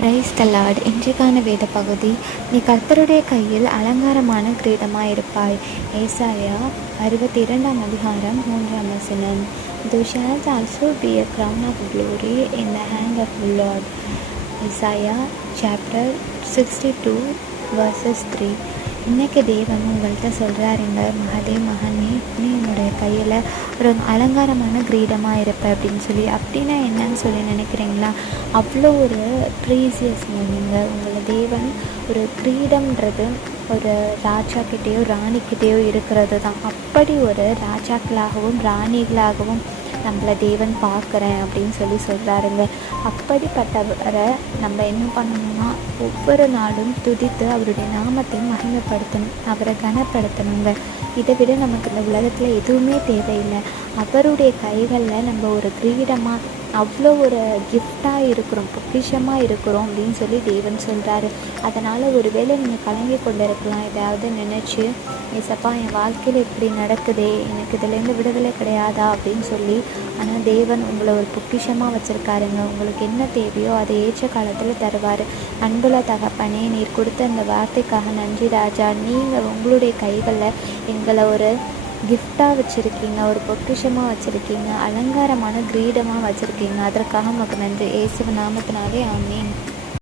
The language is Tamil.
Praise the Lord. இன்றைக்கான வேத பகுதி, நீ கர்த்தருடைய கையில் அலங்காரமான கிரீடமாய் இருப்பாய். ஏசாயா 62 அதிகாரம் 3 Thou shalt also be a crown of glory in the hand of the Lord. Isaiah chapter 62 verses 3. இன்றைக்கி தேவன் உங்கள்கிட்ட சொல்கிறாருங்க, மகனே, நீ என்னுடைய கையில் ஒரு அலங்காரமான கிரீடமாக இருப்ப அப்படின்னு சொல்லி. அப்படின்னா என்னன்னு சொல்லி நினைக்கிறீங்களா? அவ்வளோ ஒரு ப்ரீசியஸ்ங்க நீங்கள். உங்களை தேவன் ஒரு கிரீடம்ன்றது ஒரு ராஜாக்கிட்டேயோ ராணிக்கிட்டேயோ இருக்கிறது தான். அப்படி ஒரு ராஜாக்களாகவும் ராணிகளாகவும் நம்மளை தேவன் பார்க்குறேன் அப்படின்னு சொல்லி சொல்கிறாருங்க. அப்படிப்பட்டவரை நம்ம என்ன பண்ணணும்னா, ஒவ்வொரு நாளும் துதித்து அவருடைய நாமத்தை மகிமைப்படுத்தணும், அவரை கனப்படுத்தணுங்க. இதை விட நமக்கு இந்த உலகத்தில் எதுவுமே தேவையில்லை. அவருடைய கைகளில் நம்ம ஒரு கிரீடமாக, அவ்வளோ ஒரு கிஃப்டாக இருக்கிறோம், பொக்கிஷமாக இருக்கிறோம் அப்படின்னு சொல்லி தேவன் சொல்கிறாரு. அதனால் ஒருவேளை நீங்கள் கலங்கி கொண்டு இருக்கலாம், ஏதாவது நினச்சி, ஏசப்பா என் வாழ்க்கையில் இப்படி நடக்குதே, எனக்கு இதுலேருந்து விடுதலை கிடையாதா அப்படின்னு சொல்லி. ஆனால் தேவன் உங்களை ஒரு பொக்கிஷமாக வச்சுருக்காருங்க. உங்களுக்கு என்ன தேவையோ அதை ஏற்ற காலத்தில் தருவார். அன்புள்ள தகப்பனே, நீர் கொடுத்த அந்த வார்த்தைக்காக நன்றி ராஜா. நீங்கள் உங்களுடைய கைகளில் எங்களை ஒரு கிஃப்டாக வச்சுருக்கீங்க, ஒரு பொக்கிஷமாக வச்சுருக்கீங்க, அலங்காரமான கிரீடமாக வச்சுருக்கீங்க. அதற்காக உங்களுக்கு நன்றி. இயேசு நாமத்தினாலே ஆமென்.